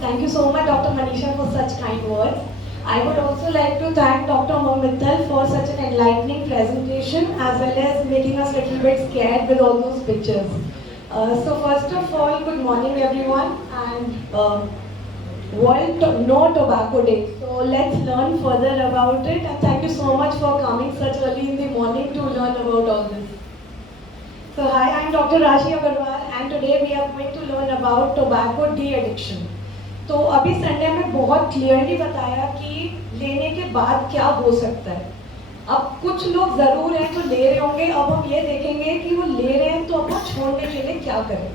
Thank you so much, Dr. Manisha, for such kind words. I would also like to thank Dr. Momittal for such an enlightening presentation as well as making us a little bit scared with all those pictures. So first of all, good morning everyone and World No Tobacco Day. So let's learn further about it and thank you so much for coming such early in the morning to learn about all this. So hi, I'm Dr. Rashi Agarwal and today we are going to learn about tobacco de-addiction. तो अभी Sunday में बहुत clearly बताया कि लेने के बाद क्या हो सकता है. अब कुछ लोग ज़रूर हैं जो ले रहे होंगे, अब हम ये देखेंगे कि वो ले रहे हैं तो अब वो छोड़ने के लिए क्या करें.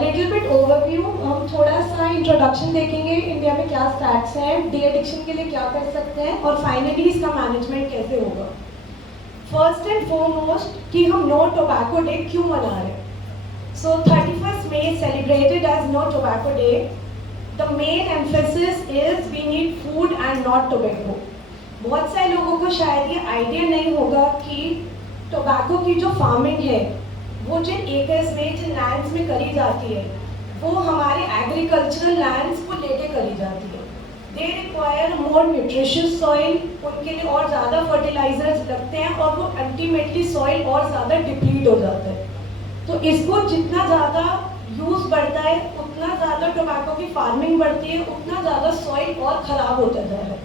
लिटिल बिट ओवरव्यू, हम थोड़ा सा इंट्रोडक्शन देखेंगे, इंडिया में क्या स्टैट्स हैं, डी एडिक्शन के लिए क्या कर सकते हैं और फाइनली इसका मैनेजमेंट कैसे होगा. फर्स्ट एंड फॉरमोस्ट कि हम नो टोबैको डे क्यों मना रहे हैं. So 31st May is celebrated as No Tobacco Day. The main emphasis is we need food and not tobacco. बहुत सारे लोगों को शायद ये आइडिया नहीं होगा कि टोबैको की जो फार्मिंग है वो जिन एकर्स में जिन लैंड्स में करी जाती है वो हमारे एग्रीकल्चरल लैंड्स को लेके करी जाती है. They require more nutritious soil, उनके लिए और ज़्यादा फर्टिलाइजर्स लगते हैं और वो अल्टीमेटली सॉइल और ज़्यादा डिप्लीट हो जाता है. तो इसको जितना ज़्यादा यूज़ बढ़ता है उतना ज़्यादा टोबैको की फार्मिंग बढ़ती है, उतना ज़्यादा सॉइल और ख़राब होता जा रहा है.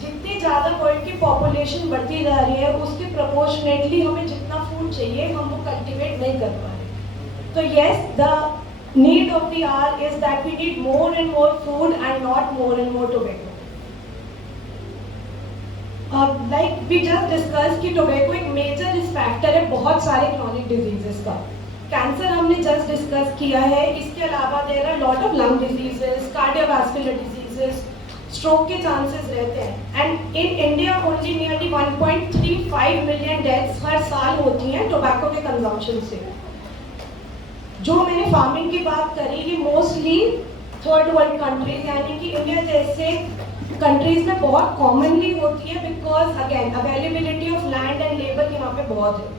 जितनी ज़्यादा वर्ल्ड की पॉपुलेशन बढ़ती जा रही है उसके प्रोपोर्शनेटली हमें जितना फूड चाहिए हम वो कल्टिवेट नहीं कर पा रहे. तो yes, the need of the hour is that we need more and more food and not more and more tobacco. Like we just discuss कि टोबैको एक मेजर रिस्क फैक्टर है बहुत सारे क्रॉनिक डिजीजेस का. कैंसर हमने just discuss किया है, इसके अलावा there are lot of lung diseases, cardiovascular diseases, stroke के चांसेस रहते हैं. And in India only nearly 1.35 million deaths हर साल होती हैं टोबैको के कंजम्पशन से. जो मैंने फार्मिंग की बात करी ये मोस्टली थर्ड वर्ल्ड कंट्रीज यानी कि इंडिया जैसे कंट्रीज में बहुत कॉमनली होती है because again availability of land and labour यहाँ पे बहुत है.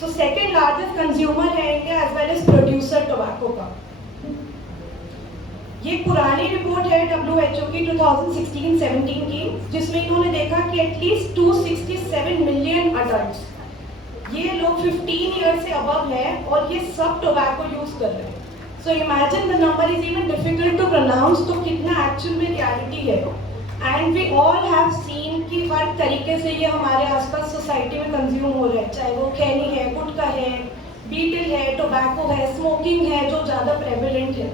सो सेकेंड लार्जेस्ट कंज्यूमर है India as well as producer tobacco का. ये पुरानी रिपोर्ट है WHO की 2016-17 की जिसमें इन्होंने देखा कि एटलीस्ट 267 मिलियन अडल्ट्स ये लोग 15 ईयर से अबव हैं और ये सब टोबैको यूज कर रहे हैं. So imagine the number is even difficult to pronounce. तो कितना एक्चुअल में रियलिटी है. And we all have seen कि हर तरीके से ये हमारे आसपास सोसाइटी में कंज्यूम हो रहा है, चाहे वो खैनी है, गुटखा है, बीटल है, टोबैको है, स्मोकिंग है जो ज़्यादा प्रेवलेंट है.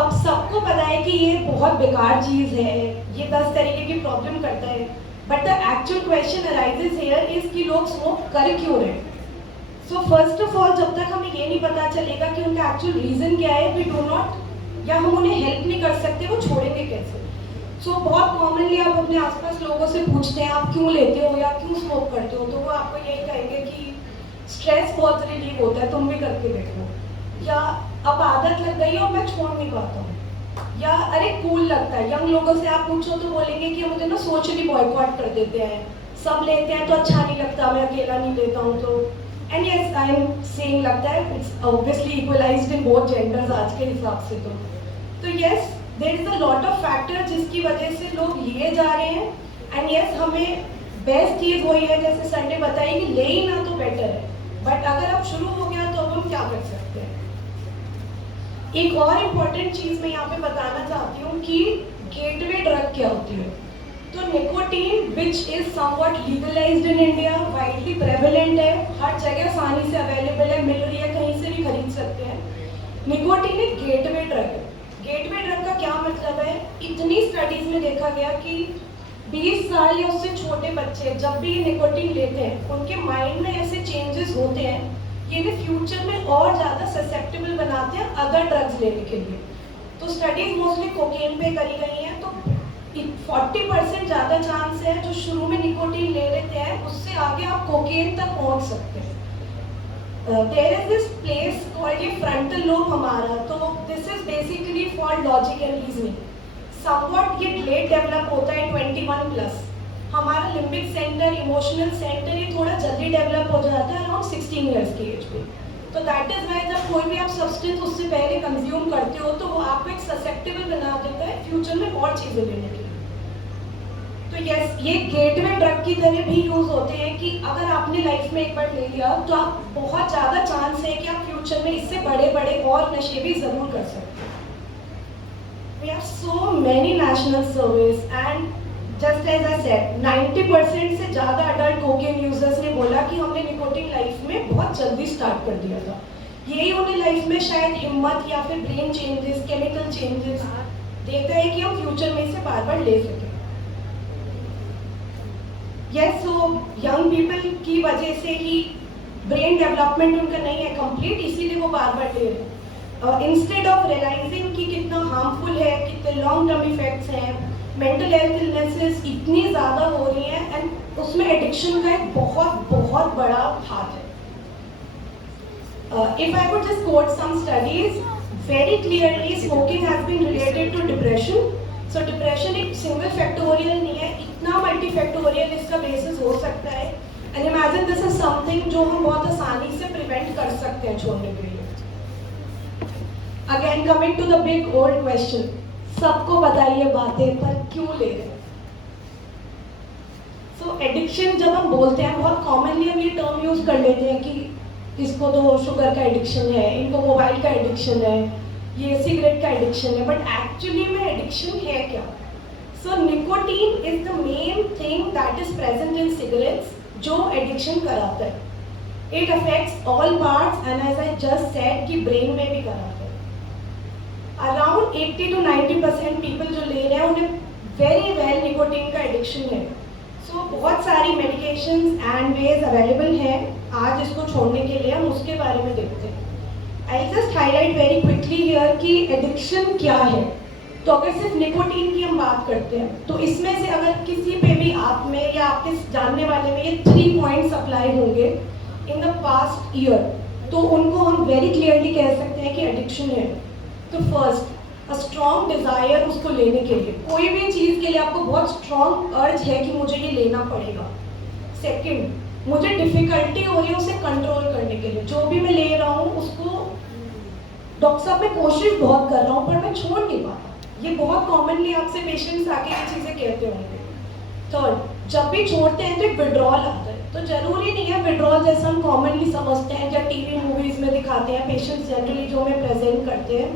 अब सबको पता है कि ये बहुत बेकार चीज़ है, ये 10 तरीके की प्रॉब्लम करता है. But the actual question arises here is कि लोग स्मोक कर क्यों रहे हैं. सो फर्स्ट ऑफ ऑल जब तक हमें ये नहीं पता चलेगा कि उनका एक्चुअल रीज़न क्या है, वी डू नॉट या हम उन्हें हेल्प नहीं कर सकते, वो छोड़ेंगे कैसे. सो बहुत कॉमनली आप अपने आसपास लोगों से पूछते हैं आप क्यों लेते हो या क्यों स्मोक करते हो, तो वो आपको यही कहेंगे कि स्ट्रेस बहुत रिलीव होता है, तुम भी करके देखो, या अब आदत लग गई और मैं छोड़ नहीं पाता हूँ, या अरे कूल लगता है. यंग लोगों से आप पूछो तो बोलेंगे कि मुझे ना सोशली बॉयकॉट कर देते हैं, सब लेते हैं तो अच्छा नहीं लगता, मैं अकेला नहीं लेता हूँ. तो and yes I am saying लगता है it's obviously equalised in both genders आज के हिसाब से. तो yes there is a lot of factor जिसकी वजह से लोग लिए जा रहे हैं. एंड यस हमें बेस्ट चीज़ वही है जैसे संडे बताइए कि ले ही ना तो बेटर है. बट अगर अब शुरू हो गया तो अब हम क्या कर सकते हैं. एक और इम्पॉर्टेंट चीज़ मैं यहाँ पे बताना चाहती हूँ कि गेटवे ड्रग क्या होती है. तो nicotine which is somewhat legalised in India, widely prevalent है, हर जगह आसानी से अवेलेबल है, मिल रही है, कहीं से भी खरीद सकते हैं. निकोटीन एक गेटवे ड्रग है. गेटवे ड्रग का क्या मतलब है. इतनी स्टडीज में देखा गया कि 20 साल या उससे छोटे बच्चे जब भी ये निकोटीन लेते हैं उनके माइंड में ऐसे चेंजेस होते हैं कि इन्हें फ्यूचर में और ज़्यादा ससेप्टेबल बनाते हैं अदर ड्रग्स लेने के लिए. तो स्टडीज मोस्टली कोकेन पे करी गई हैं. तो 40% ज़्यादा चांस है जो शुरू में निकोटीन ले लेते हैं उससे आगे आप कोकेन तक पहुंच सकते हैं. There is this place called ये फ्रंटल लोब हमारा. तो this is basically for logic and reasoning. Somewhat ये लेट डेवलप होता है 21+. हमारा लिम्बिक सेंटर, इमोशनल सेंटर ये थोड़ा जल्दी डेवलप हो जाता है अराउंड 16 ईयर्स की एज पे. तो दैट इज वाई जब कोई भी आप सब्सटेंस उससे पहले कंज्यूम करते हो तो वो आपको एक ससेप्टेबल बना देता है फ्यूचर में और चीजें लेने के लिए। तो यस, ये गेटवे ड्रग की तरह भी यूज होते हैं कि अगर आपने लाइफ में एक बार ले लिया तो आप बहुत ज्यादा चांस है कि आप फ्यूचर में इससे बड़े बड़े और नशे भी जरूर कर सकते हैं। We have so many national surveys and just as I said 90% से ज़्यादा अडल्ट कोकेन यूजर्स ने बोला कि हमने निकोटिन लाइफ में बहुत जल्दी स्टार्ट कर दिया था। यही उन्हें लाइफ में शायद हिम्मत या फिर ब्रेन चेंजेस, केमिकल चेंजेस देता है कि हम फ्यूचर में इसे बार बार ले सकें। यस, सो यंग पीपल की वजह से ही ब्रेन डेवलपमेंट उनका नहीं है कंप्लीट, इसीलिए वो बार बार ले रहे हैं। इंस्टेड ऑफ रियलाइजिंग कि कितना हार्मफुल है, कितने लॉन्ग टर्म इफेक्ट्स हैं, मेंटल हेल्थ इलनेसेस इतनी ज़्यादा हो रही हैं एंड उसमें एडिक्शन का एक बहुत बहुत बड़ा हाथ है। If I could just quote some studies, very clearly smoking has been related to depression. So depression एक single factorial नहीं है, इतना multifactorial इसका basis हो सकता है। And imagine this is something जो हम बहुत आसानी से prevent कर सकते हैं छोड़ने के लिए। Again coming to the big old question, सबको पता है ये बातें पर क्यों ले रहे हैं? So एडिक्शन जब हम बोलते हैं बहुत कॉमनली हम ये टर्म यूज कर लेते हैं कि इसको तो शुगर का एडिक्शन है, इनको मोबाइल का एडिक्शन है, ये सिगरेट का एडिक्शन है, बट एक्चुअली में एडिक्शन है क्या? So nicotine is the main thing that is present in cigarettes जो एडिक्शन कराता है। It affects all parts and as I just said कि ब्रेन में भी कराता है। अराउंड 80 to 90% पीपल जो ले रहे हैं उन्हें वेरी वेल निकोटीन का एडिक्शन है। सो बहुत सारी मेडिकेशंस एंड वेज अवेलेबल हैं आज इसको छोड़ने के लिए, हम उसके बारे में देखते हैं। I just highlight very quickly here कि एडिक्शन क्या है। तो अगर सिर्फ निकोटीन की हम बात करते हैं तो इसमें से अगर किसी पे भी आप में या आपके जानने वाले में ये 3 पॉइंट्स अप्लाई होंगे इन द पास्ट ईयर तो उनको हम वेरी क्लियरली कह सकते हैं कि एडिक्शन है। तो फर्स्ट, अ स्ट्रॉन्ग डिजायर उसको लेने के लिए, कोई भी चीज़ के लिए आपको बहुत स्ट्रॉन्ग अर्ज है कि मुझे ये लेना पड़ेगा। सेकंड, मुझे डिफिकल्टी हो रही है उसे कंट्रोल करने के लिए, जो भी मैं ले रहा हूँ उसको डॉक्टर साहब मैं कोशिश बहुत कर रहा हूँ पर मैं छोड़ नहीं पाता। ये बहुत कॉमनली आपसे पेशेंट्स आके ये चीज़ें कहते होंगे। थर्ड, जब भी छोड़ते हैं तो एक विड्रॉल आता है। तो जरूरी नहीं है विड्रॉल जैसा हम कॉमनली समझते हैं या टीवी मूवीज में दिखाते हैं पेशेंट्स जनरली जो हमें प्रेजेंट करते हैं,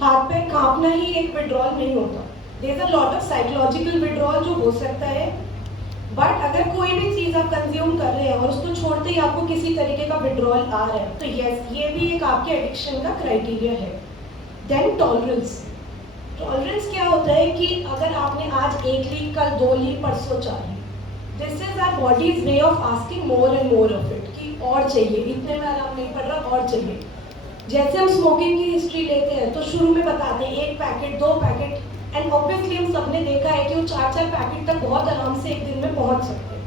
हाथ पैर कांपना ही एक विड्रॉल नहीं होता। There is a lot of psychological withdrawal जो हो सकता है, बट अगर कोई भी चीज़ आप कंज्यूम कर रहे हैं और उसको छोड़ते ही आपको किसी तरीके का विड्रॉल आ रहा है तो यस, ये भी एक आपके एडिक्शन का क्राइटेरिया है। Then tolerance. टॉलरेंस क्या होता है कि अगर आपने आज 1 ली, कल 2 ली, परसों 4 ली, this is our body's way of asking more and more of it कि और चाहिए, इतने में आराम नहीं पड़ रहा और चाहिए। जैसे हम स्मोकिंग की हिस्ट्री लेते हैं तो शुरू में बताते हैं 1 पैकेट 2 पैकेट, एंड ऑब्वियसली हम सबने देखा है कि वो 4-4 पैकेट तक बहुत आराम से एक दिन में पहुंच सकते हैं।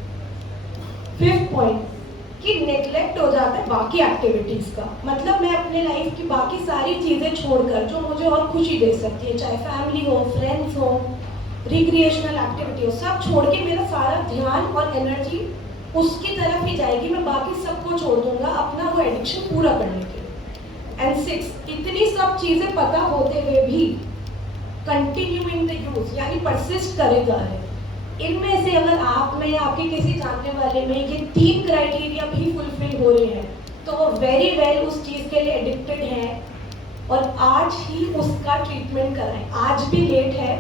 5th पॉइंट कि नेग्लेक्ट हो जाता है बाकी एक्टिविटीज़ का, मतलब मैं अपने लाइफ की बाकी सारी चीज़ें छोड़कर जो मुझे और खुशी दे सकती है, चाहे फैमिली हो, फ्रेंड्स हो, रिक्रिएशनल एक्टिविटी हो, सब छोड़ के मेरा सारा ध्यान और एनर्जी उसकी तरफ ही जाएगी, मैं बाकी सबको छोड़ दूंगा अपना वो एडिक्शन पूरा करने के लिए। एंड 6, इतनी सब चीज़ें पता होते हुए भी कंटिन्यूइंग द यूज यानी परसिस्ट करे जा रहे हैं। इनमें से अगर आप में या आपके किसी जानने वाले में ये 3 क्राइटेरिया भी फुलफिल हो रहे हैं तो वो वेरी वेल उस चीज़ के लिए एडिक्टेड है और आज ही उसका ट्रीटमेंट कराएं। आज भी लेट है,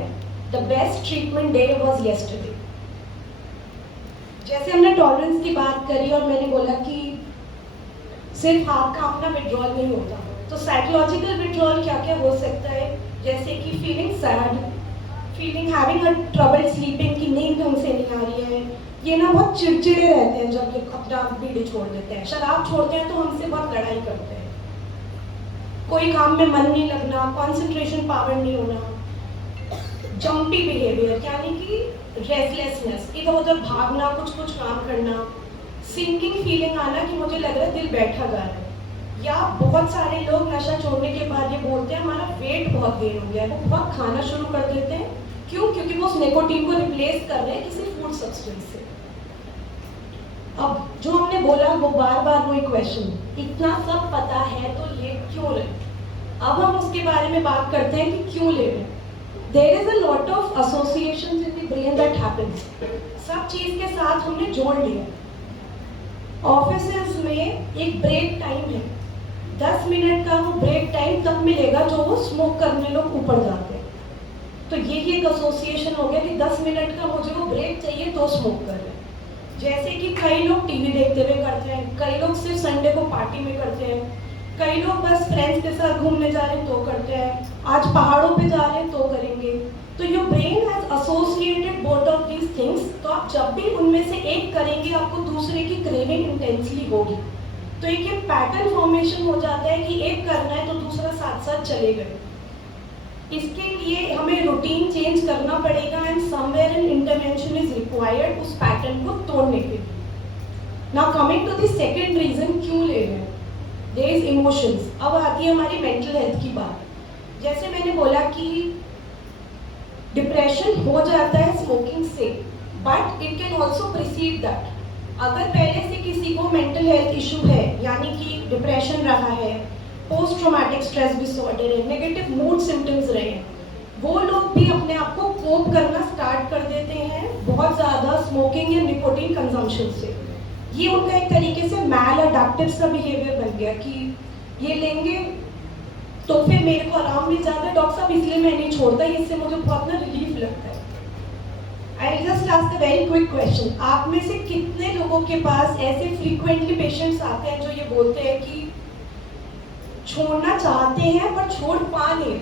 the best treatment day was yesterday. जैसे हमने टॉलरेंस की बात करी और मैंने बोला कि सिर्फ हाथ का अपना विड्रॉल नहीं होता, तो साइकोलॉजिकल विड्रॉल क्या क्या हो सकता है, जैसे कि feeling sad, feeling having a trouble sleeping की नींद उनसे नहीं आ रही है, ये ना बहुत चिड़चिड़े रहते हैं जब ये अपना बीड़ी छोड़ देते हैं, शराब छोड़ते हैं तो हमसे बहुत लड़ाई करते हैं, कोई काम में मन नहीं लगना, कॉन्सेंट्रेशन पावर नहीं होना, जंपी बिहेवियर यानी कि रेस्टलेसनेस, इधर उधर भागना, कुछ काम करना, सिंकिंग फीलिंग आना कि मुझे लग रहा है दिल बैठा जा रहा है, या बहुत सारे लोग नशा छोड़ने के बाद ये बोलते हैं हमारा वेट बहुत गेन हो गया है, वो बहुत खाना शुरू कर देते हैं। क्यों? क्योंकि वो उस निकोटीन को रिप्लेस कर रहे हैं किसी फूड सब्सटेंस से। अब जो हमने बोला वो बार बार वही क्वेश्चन, इतना सब पता है तो ले क्यों रहे? अब हम उसके बारे में बात करते हैं कि क्यों ले रहे हैं। There is a lot of associations in the brain that happens. सब चीज के साथ हमने जोड़ लिया। ऑफिसेज में एक ब्रेक टाइम है, 10 मिनट का वो ब्रेक टाइम तब मिलेगा जो वो स्मोक करने लोग ऊपर जाते हैं। तो यही एक एसोसिएशन हो गया कि 10 मिनट का मुझे वो ब्रेक चाहिए तो स्मोक कर रहे हैं। जैसे कि कई लोग टीवी देखते हुए करते हैं, कई लोग सिर्फ संडे को पार्टी में करते हैं, कई लोग बस फ्रेंड्स के साथ घूमने जा रहे हैं तो करते हैं, आज पहाड़ों पे जा रहे हैं तो करेंगे। तो your brain has associated both of these things. तो आप जब भी उनमें से एक करेंगे आपको दूसरे की क्रेविंग इंटेंसली होगी। तो एक पैटर्न फॉर्मेशन हो जाता है कि एक करना है तो दूसरा साथ साथ चलेगा। इसके लिए हमें रूटीन चेंज करना पड़ेगा and somewhere an intervention is required उस पैटर्न को तोड़ने के लिए। Now coming to the second reason क्यों ले रहे हैं, देयर इज इमोशंस। अब आती है हमारी मेंटल हेल्थ की बात। जैसे मैंने बोला कि डिप्रेशन हो जाता है स्मोकिंग से, but it can also preceded that. अगर पहले से किसी को मेंटल हेल्थ इशू है, यानी कि डिप्रेशन रहा है, पोस्ट ट्रॉमेटिक स्ट्रेस डिसऑर्डर है, नेगेटिव मूड सिम्टम्स रहे हैं, वो लोग भी अपने आप को कोप करना स्टार्ट कर देते हैं बहुत ज़्यादा स्मोकिंग या निकोटीन कंजम्पशन से। ये उनका एक तरीके से मैल अडैप्टिव सा बिहेवियर बन गया कि ये लेंगे तो फिर मेरे को आराम मिल जाता है, डॉक्टर साहब इसलिए मैं नहीं छोड़ता, इससे मुझे बहुत ना रिलीफ लगता है। I just ask a very quick question, आप में से कितने लोगों के पास ऐसे फ्रीक्वेंटली पेशेंट्स आते हैं जो ये बोलते हैं कि छोड़ना चाहते हैं पर छोड़ पा नहीं रहे,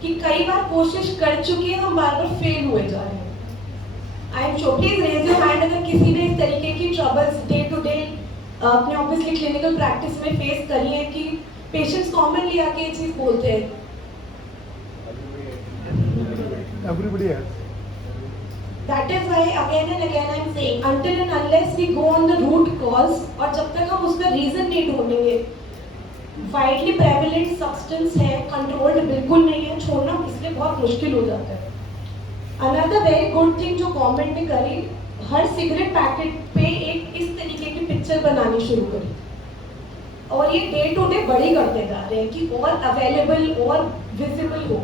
कि कई बार कोशिश कर चुके हैं, हम बार बार फेल हुए जा रहे हैं? I am sure, please raise your hand अगर किसी ने इस तरीके की ट्रबल्स डे टू डे अपने ऑब्वियसली क्लिनिकल प्रैक्टिस में फेस करी है कि पेशेंट्स कॉमनली आके ये चीज बोलते हैं। Everybody has. That is why again and again I am saying, until and unless we go on the root cause, और जब तक हम उसका रीजन नहीं ढूंढेंगे, वाइडली प्रेवलेंट सब्सटेंस है, कंट्रोल्ड बिल्कुल नहीं है, छोड़ना इसलिए बहुत मुश्किल हो जाता है। अनदर वेरी गुड थिंग जो गवर्नमेंट ने करी, हर सिगरेट पैकेट पे एक इस तरीके की पिक्चर बनानी शुरू करी, और ये डे टू डे बड़ी करते जा रहे हैं कि और अवेलेबल और विजिबल हो।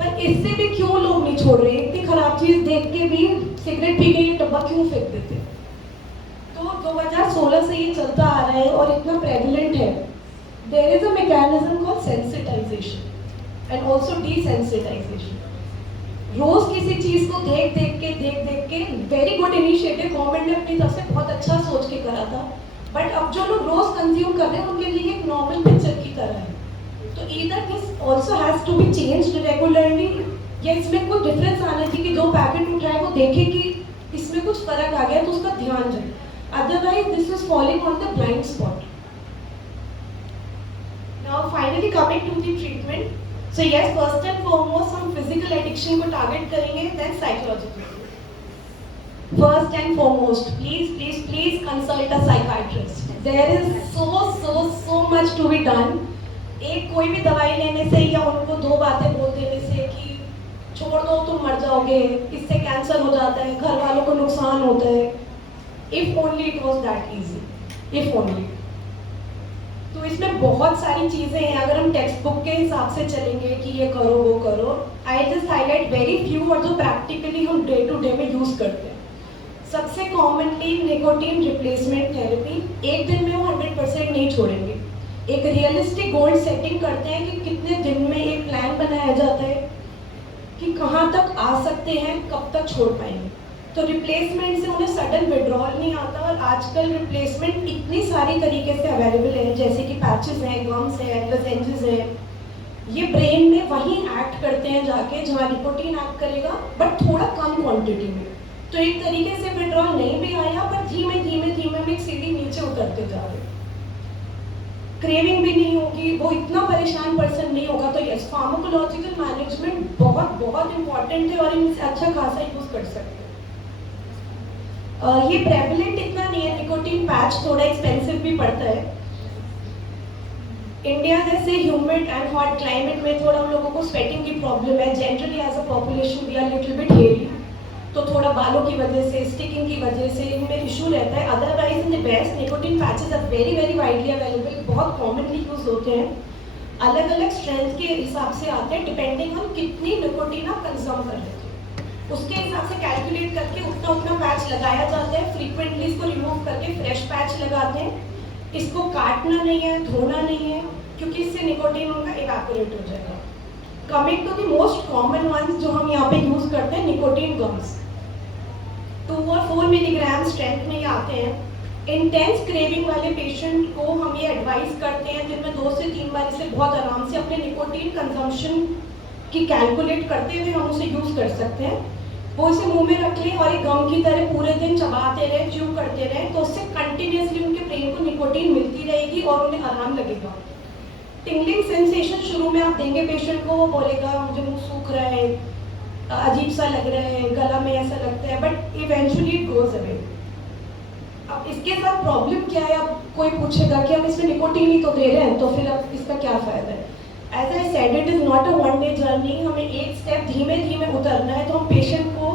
पर इससे भी क्यों लोग नहीं छोड़ रहे? इतनी खराब चीज देख के भी सिगरेट पी के ये डब्बा क्यों फेंक देते? तो 2016 से ये चलता आ रहा है और इतना प्रेवलेंट है। There is a mechanism called sensitization and also desensitization. रोज किसी चीज को देख देख के वेरी गुड इनिशिएटिव गवर्नमेंट ने अपनी तरफ से बहुत अच्छा सोच के करा था, बट अब जो लोग रोज कंज्यूम कर रहे हैं उनके लिए एक नॉर्मल पिक्चर की तरह है। तो either this also has to be changed regularly, या इसमें कोई डिफरेंस आना चाहिए कि जो पैकेट उठाए वो देखे कि इसमें कुछ फर्क आ गया तो उसका ध्यान जाए, otherwise this is falling on the blind spot. Now finally coming to the treatment, so yes, first and foremost हम फिजिकल एडिक्शन को टारगेट करेंगे, देन psychological. First and foremost, please consult a psychiatrist. There is so much to be done. एक कोई भी दवाई लेने से या उनको दो बातें बोल देने से कि छोड़ दो तुम मर जाओगे, इससे कैंसर हो जाता है, घर वालों को नुकसान होता है, if only it was that easy, if only. तो इसमें बहुत सारी चीजें हैं, अगर हम टेक्स्ट बुक के हिसाब से चलेंगे कि ये करो वो करो, I just highlight very few और जो प्रैक्टिकली हम डे टू डे में यूज करते हैं। सबसे कॉमनली निकोटीन रिप्लेसमेंट थेरेपी, एक दिन में वो 100% नहीं छोड़ेंगे। एक रियलिस्टिक गोल सेटिंग करते हैं कि कितने दिन में एक प्लान बनाया जाता है कि कहाँ तक आ सकते हैं, कब तक छोड़ पाएंगे। तो रिप्लेसमेंट से उन्हें सडन विड्रॉल नहीं आता, और आजकल रिप्लेसमेंट इतनी सारी तरीके से अवेलेबल है, जैसे कि पैचेस हैं, गम्स हैं, लोजेंजेस हैं। ये ब्रेन में वहीं एक्ट करते हैं जाके जहाँ निकोटीन एक्ट करेगा, बट थोड़ा कम क्वांटिटी में। तो एक तरीके से विड्रॉल नहीं भी आया, पर धीमे धीमे हम एक सीढ़ी नीचे उतरते जा रहे हैं। क्रेविंग भी नहीं होगी, वो इतना परेशान पर्सन नहीं होगा। तो यस, फार्माकोलॉजिकल मैनेजमेंट बहुत इंपॉर्टेंट है और इनसे अच्छा खासा यूज कर सकते हैं। ये प्रेवलेंट इतना नहीं है, निकोटीन पैच थोड़ा एक्सपेंसिव भी पड़ता है। इंडिया जैसे ह्यूमिड एंड हॉट क्लाइमेट में थोड़ा हम लोगों को स्वेटिंग की प्रॉब्लम है। Generally as a population we are little bit hairy, तो थोड़ा बालों की वजह से, स्टिकिंग की वजह से इनमें इशू रहता है। Otherwise in the the best nicotine patches are very very widely available, बहुत कॉमनली यूज होते हैं, अलग अलग स्ट्रेंथ के हिसाब से आते हैं डिपेंडिंग ऑन कितनी निकोटिन आप कंज्यूम कर रहे थे, उसके हिसाब से कैलकुलेट करके उतना उतना पैच लगाया जाता है। फ्रीक्वेंटली इसको रिमूव करके फ्रेश पैच लगाते हैं। इसको काटना नहीं है, धोना नहीं है, क्योंकि इससे निकोटिन उनका इवेपोरेट हो जाएगा। Coming to the most common ones जो हम यहाँ पे यूज करते हैं, निकोटिन गम्स 2 और 4 मिलीग्राम स्ट्रेंथ में ही आते हैं। इंटेंस क्रेविंग वाले पेशेंट को हम ये एडवाइस करते हैं दिन में 2 से 3 बार इसे बहुत आराम से अपने निकोटीन कंजम्पशन की कैलकुलेट करते हुए हम उसे यूज कर सकते हैं। वो इसे मुंह में रख लें और एक गम की तरह पूरे दिन चबाते रहे, च्यू करते रहे, तो उससे कंटिन्यूसली उनके ब्रेन को निकोटीन मिलती रहेगी और उन्हें आराम लगेगा। टिंगलिंग सेंसेशन शुरू में आप देंगे पेशेंट को, वो बोलेगा मुझे मुंह सूख रहा है, अजीब सा लग रहा है, गला में ऐसा लगता है, but eventually it goes away. अब इसके साथ प्रॉब्लम क्या है? अब कोई पूछेगा कि हम इसमें निकोटीन ही तो दे रहे हैं, तो फिर अब इसका क्या फायदा है? As I said, it is not a one day journey, हमें एक स्टेप धीमे धीमे उतरना है। तो हम पेशेंट को,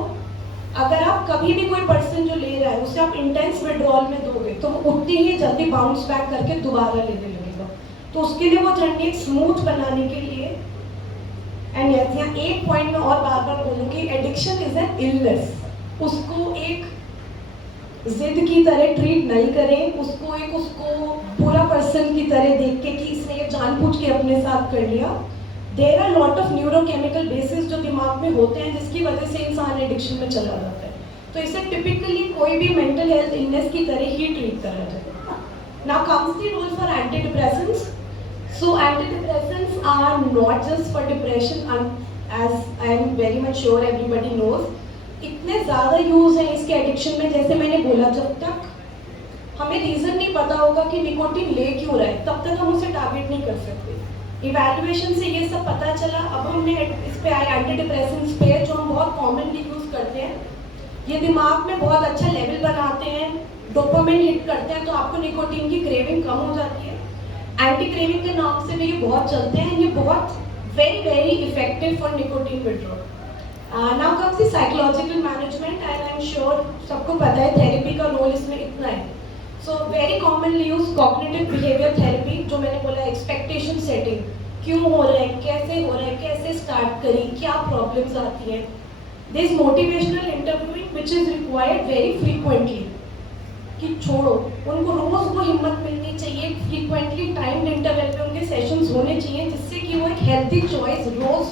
अगर आप कभी भी कोई पर्सन जो ले रहा है उसे आप इंटेंस विड्रॉल में दोगे तो वो उतनी ही जल्दी बाउंस बैक करके दोबारा लेने लगेगा। तो उसके लिए वो जर्नी स्मूथ बनाने के लिए, एंड यस, यहाँ एक पॉइंट में और बार बार बोलूँगी, एडिक्शन इज एन इलनेस। उसको एक जिद की तरह ट्रीट नहीं करें, उसको बुरा पर्सन की तरह देख के कि इसने ये जानबूझ के अपने साथ कर लिया। There are lot of neurochemical basis जो दिमाग में होते हैं जिसकी वजह से इंसान एडिक्शन में चला जाता है। तो इसे टिपिकली कोई भी मेंटल हेल्थ इलनेस की तरह ही ट्रीट करा जाए। Now comes the role for antidepressants. So antidepressants are not just for depression, as I am very much sure everybody knows. इतने ज़्यादा यूज़ है इसके एडिक्शन में, जैसे मैंने बोला, जब तक हमें रीज़न नहीं पता होगा कि निकोटीन ले क्यों रहा है, तब तक हम उसे टारगेट नहीं कर सकते। इवैल्यूएशन से ये सब पता चला। अब हमने इस पे आए एंटी डिप्रेसेंट्स पे, जो हम बहुत कॉमनली यूज़ करते हैं। ये दिमाग में बहुत अच्छा लेवल बनाते हैं, डोपामिन हिट करते हैं, तो आपको निकोटीन की क्रेविंग कम हो जाती है। एंटी क्रेविंग के नाम से भी ये बहुत चलते हैं। ये बहुत very very effective for nicotine withdrawal. Now comes the psychological management, and I am sure सबको पता है थेरेपी का रोल इसमें इतना है। So very commonly use cognitive behaviour therapy, जो मैंने बोला एक्सपेक्टेशन सेटिंग, क्यों हो रहा है, कैसे हो रहा है, कैसे स्टार्ट करी, क्या प्रॉब्लम्स आती हैं। This motivational interviewing which is required very frequently, कि छोड़ो, उनको रोज वो हिम्मत मिलनी चाहिए। फ्रीक्वेंटली टाइम इंटरवल पे उनके सेशंस होने चाहिए, जिससे कि वो एक हेल्थी चॉइस रोज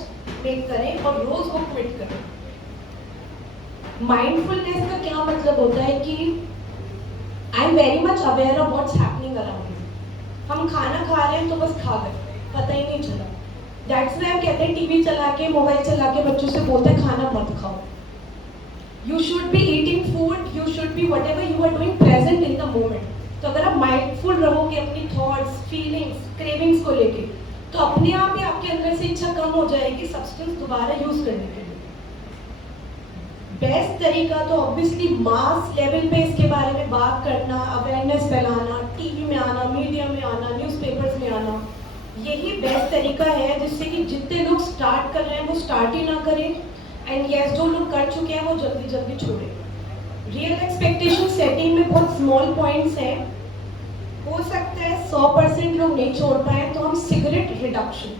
मेक करें और रोज वो क्विट करें। माइंडफुलनेस का क्या मतलब होता है कि I am very much aware of what's happening around me. हम खाना खा रहे हैं तो बस खा गए, पता ही नहीं चला। दैट्स व्हाई हम कहते हैं टीवी चला के, मोबाइल चला के बच्चों से बोलते हैं खाना मत खाओ। You should be eating food, you should be whatever you are doing present in the moment. तो अगर आप माइंडफुल रहोगे अपनी थॉट्स, फीलिंग्स, क्रेविंग्स को लेके, तो अपने आप ही आपके अंदर से इच्छा कम हो जाएगी सब्सटेंस दोबारा यूज करने के लिए। बेस्ट तरीका तो ऑब्वियसली मास लेवल पे इसके बारे में बात करना, अवेयरनेस फैलाना, टीवी में आना, मीडिया में आना, न्यूज़पेपर्स में आना, यही बेस्ट तरीका है जिससे कि जितने लोग स्टार्ट कर रहे हैं वो स्टार्ट ही ना करें, एंड यस, जो लोग कर चुके हैं वो जल्दी जल्दी छोड़ें। रियल एक्सपेक्टेशन सेटिंग में बहुत स्मॉल पॉइंट्स हैं। हो सकता है 100% लोग नहीं छोड़ पाए, तो हम सिगरेट रिडक्शन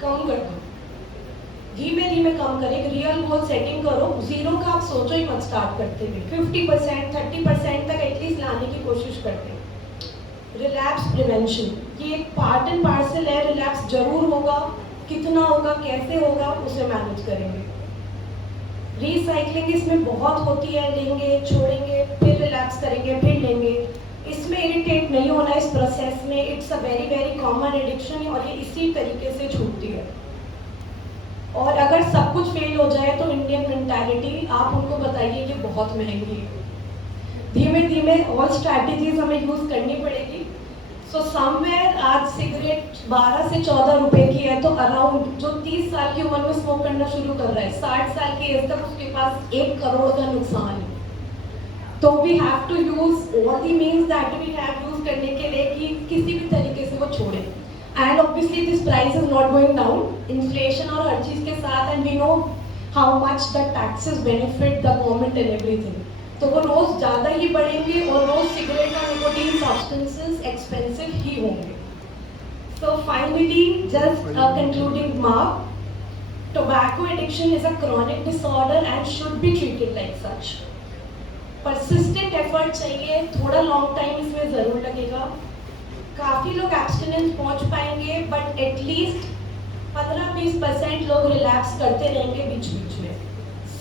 कम कर दो, धीमे धीमे कम करें। एक रियल गोल सेटिंग करो, जीरो का आप सोचो ही मत स्टार्ट करते हुए, 50% 30% तक एटलीस्ट लाने की कोशिश करते हैं। रिलैप्स प्रिवेंशन, ये एक पार्ट एंड पार्सल है। रिलैप्स जरूर होगा, कितना होगा, कैसे होगा, उसे मैनेज करेंगे। रिसाइकलिंग इसमें बहुत होती है, लेंगे, छोड़ेंगे, फिर रिलैप्स करेंगे, फिर लेंगे। इसमें इरिटेट नहीं होना इस प्रोसेस में। It's a very very common addiction, और ये इसी तरीके से छूटती है। और अगर सब कुछ फेल हो जाए तो इंडियन मेंटालिटी, आप उनको बताइए कि बहुत महंगी है। धीमे धीमे ऑल स्ट्रैटेजीज हमें यूज करनी पड़ेगी। सो समवेयर आज सिगरेट 12 से 14 रुपए की है, तो अराउंड जो 30 साल की उम्र में स्मोक करना शुरू कर रहा है, 60 साल की एज तक उसके पास 1 करोड़ का नुकसान है। तो we have to use all the means that we have use करने के लिए कि किसी भी तरीके से वो छोड़े। And obviously this price is not going down, inflation और हर चीज के साथ, and we know how much the taxes benefit the government and everything. तो वो रोज ज़्यादा ही बढ़ेंगे, और finally, just a concluding remark. Tobacco addiction is a chronic disorder and should be treated like such. Persistent effort चाहिए, थोड़ा long time इसमें ज़रूर लगेगा. काफ़ी लोग abstinence पहुंच पाएंगे, but at least 15-20% लोग relapse करते रहेंगे बीच-बीच में.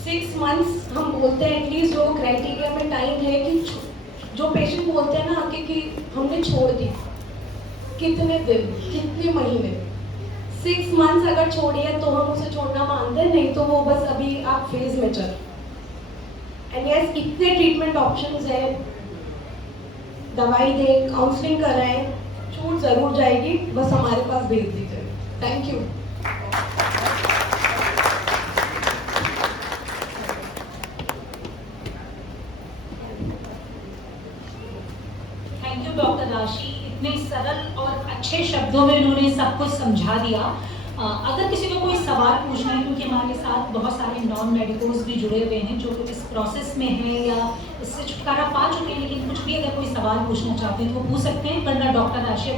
6 months हम बोलते हैं एटलीस्ट जो क्राइटेरिया में टाइम है कि जो पेशेंट बोलते हैं ना कि हमने छोड़ दी, कितने दिन, कितने महीने, 6 months अगर छोड़िए तो हम उसे छोड़ना मानते हैं, नहीं तो वो बस अभी आप फेज में चल. एंड यस, इतने ट्रीटमेंट ऑप्शंस है, दवाई दें, काउंसलिंग कराएं, छूट जरूर जाएगी, बस हमारे पास भेज दीजिए. Thank you. Thank you doctor राशि, इतने सरल और अच्छे शब्दों में उन्होंने सब कुछ समझा दिया. अगर किसी को कोई सवाल पूछना है, क्योंकि हमारे साथ बहुत सारे नॉन मेडिकोज भी जुड़े हुए हैं जो इस प्रोसेस में हैं या इससे छुटकारा पा चुके हैं, लेकिन कुछ भी अगर कोई सवाल पूछना चाहते हैं तो वो पूछ सकते हैं. वरना डॉक्टर राशि